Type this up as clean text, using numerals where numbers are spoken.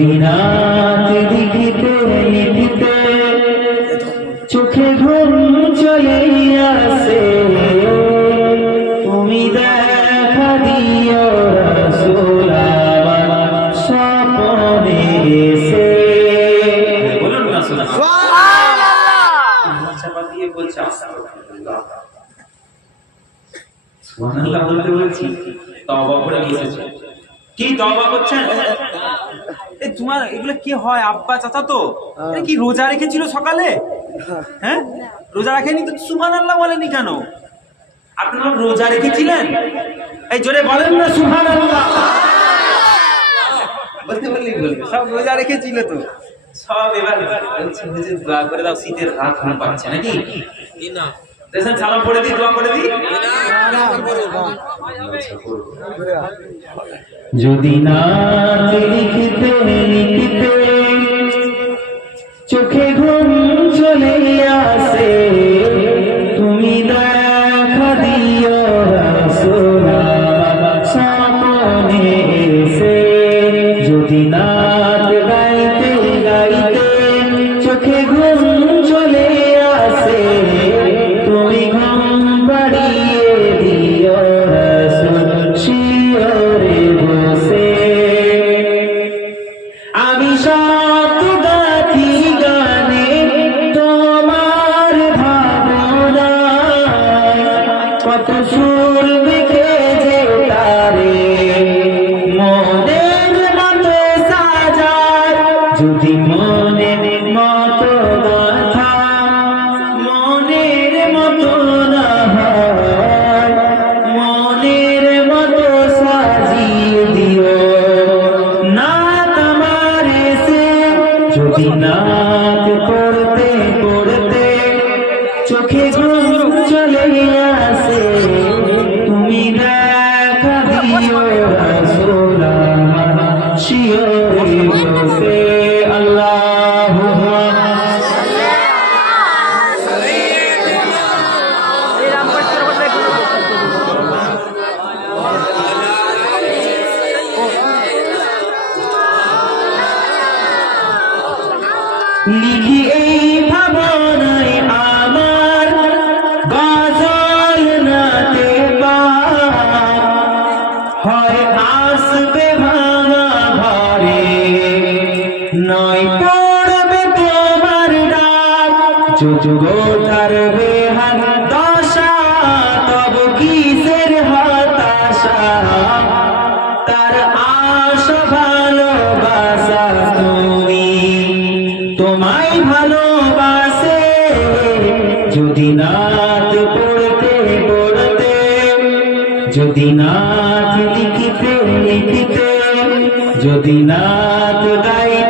দিনাত লিখিতে লিখিতে চোখে ঘুম চলে আসে, তুমি দেখা দিও রাসূল আমার স্বপ্নে এসে। বলুন না সুবহানাল্লাহ। চাপা দিয়ে বলছে আস্তাগফিরুল্লাহ। সুবহানাল্লাহ বলতে বলছি তওবা করে গিয়েছে। কি তওবা করছেন? এই তোমার এগুলো কি হয়? আব্বা চাচা তো এটা কি রোজা রেখেছিল সকালে? হ্যাঁ, রোজা রাখেনি তো সুবহানাল্লাহ বলেনি কেন? আপনারা রোজা রেখেছিলেন? এই জোরে বলেন না সুবহানাল্লাহ। বলতে বললেই বলবে সব রোজা রেখেছিল তো সব। এবার বলছে হুজুর দোয়া করে দাও, শীতের রাত ঘুম পাচ্ছে নাকি? না দেশে সালাম পড়ে দিই, দোয়া করে দিই। যদি না লিখিতে লিখিতে চোখে ঘুম চলে আসে, তুমি দেখা দিও রাসূল আমার স্বপ্নে এসে। যদি নাচ গাইতে গাইতে চোখে ঘুম চলে আসে, তুমি ঘুম বাড়িয়ে দিও রাসূল শিয়রে বসে। আমি সব গাছি গানে তোমার ভাবনায়, কত সুর লিখেছে তারে মনের মতো সাজায়। যদি মনের মতো কথা মনের মতো না হয়, মনের মতো সাজিয়ে দিও নাত আমার এসে। যদি নাত পড়তে পড়তে চোখে ঘুম চলে আসে, তুমি দেখা দিও রাসূল আমার শিয়রে বসে। আল্লাহুম্মা লিখি এই ভাবনায় আমার গজল নাতে পার, হয় আসবে ভাঙা ঘরে, নয় পড়বে তোমার ডাক। যুগ ধরবে হাত দশা, তব কিসের হতাশা? তার আশা ভালোবাসা, তুমি তোমায় ভালোবাসে। যদি নাত পড়তে পড়তে, যদি নাত লিখিতে লিখিতে, যদি নাত গাইতে